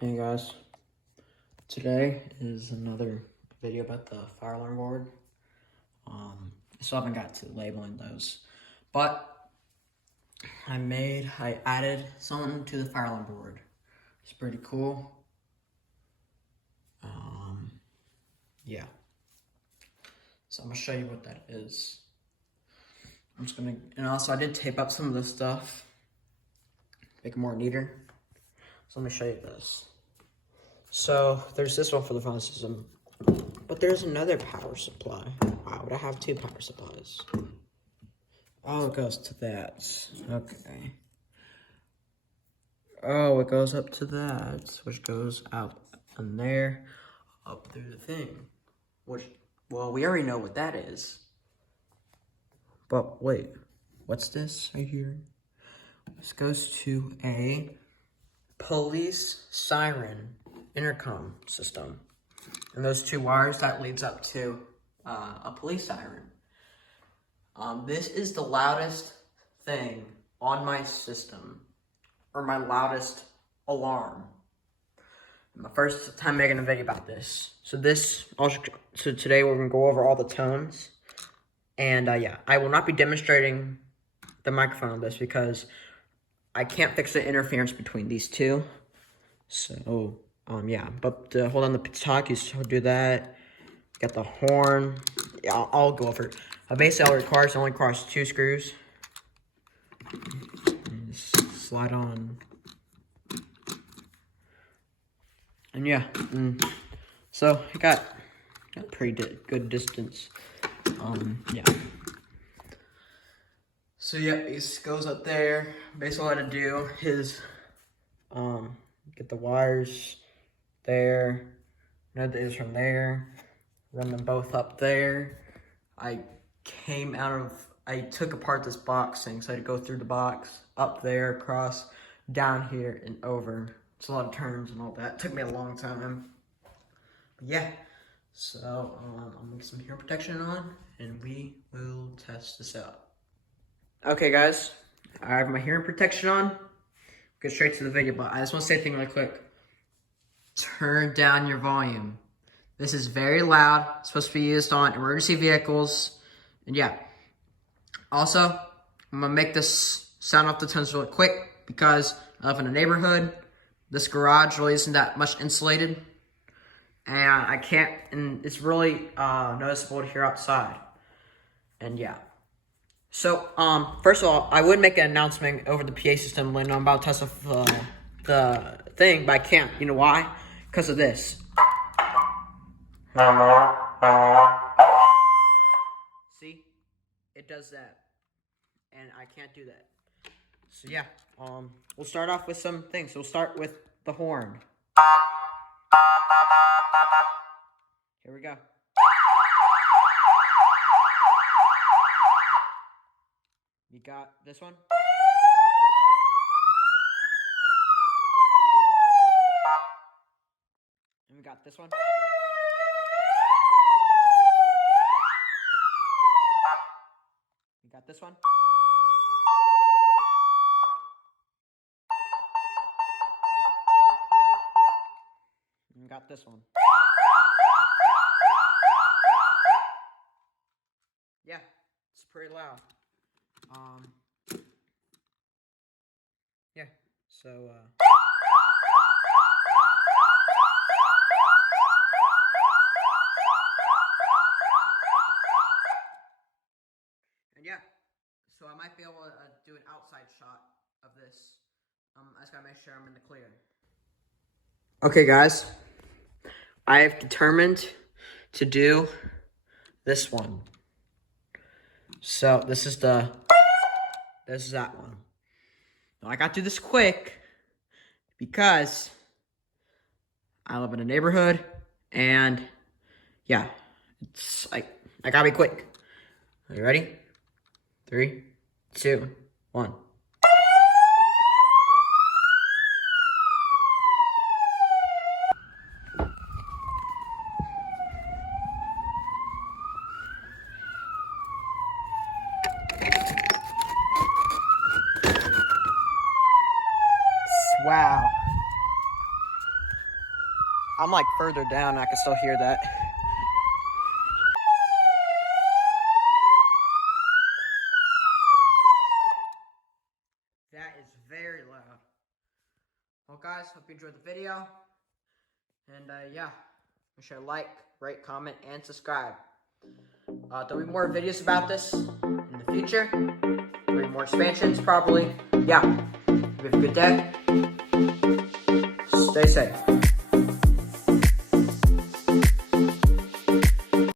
Hey guys, today is another video about the fire alarm board. I still haven't got to labeling those, but I added something to the fire alarm board. It's pretty cool. Yeah. So I'm gonna show you what that is. And also I did tape up some of this stuff, make it more neater. So let me show you this. So there's this one for the phone system, but there's another power supply. Wow, would I have two power supplies? Oh, it goes to that. Okay. Oh, it goes up to that, which goes out and there, up through the thing. Which, well, we already know what that is. But wait, what's this right here? This goes to a police siren intercom system. And those two wires, that leads up to a police siren. This is the loudest thing on my system, or my loudest alarm. My first time making a video about this. So today we're gonna go over all the tones. And yeah, I will not be demonstrating the microphone on this because I can't fix the interference between these two. So, yeah, but to hold on the talk, you should do that. Got the horn. Yeah, I'll go over it. Basically, it only requires 2 screws. Just slide on. And yeah, so I got a pretty good distance. Yeah. So yeah, this goes up there. Basically, all I had to do is get the wires there. Another is from there. Run them both up there. I took apart this box thing, so I had to go through the box, up there, across, down here, and over. It's a lot of turns and all that. It took me a long time. But yeah, so I'm gonna get some hearing protection on, and we will test this out. Okay, guys, I have my hearing protection on. Get straight to the video, but I just want to say a thing really quick. Turn down your volume. This is very loud. It's supposed to be used on emergency vehicles. And yeah. Also, I'm going to make this sound off the tones really quick because I live in a neighborhood. This garage really isn't that much insulated. And it's really noticeable to hear outside. And yeah. So, first of all, I would make an announcement over the PA system when I'm about to test the thing, but I can't. You know why? Because of this. See? It does that. And I can't do that. So yeah, we'll start off with some things. We'll start with the horn. Here we go. You got this one? And we got this one. We got this one. And we got this one. Yeah, it's pretty loud. Yeah, so, and yeah, so I might be able to do an outside shot of this. I just gotta make sure I'm in the clear. Okay, guys, I have determined to do this one. So this is that one. Now, I got to do this quick because I live in a neighborhood and yeah, it's like, I gotta be quick. Are you ready? 3, 2, 1. Wow. I'm like further down, I can still hear that. That is very loud. Well, guys, hope you enjoyed the video. And yeah, make sure to like, rate, comment, and subscribe. There'll be more videos about this in the future. There'll be more expansions, probably. Yeah. Have a good day. Stay safe.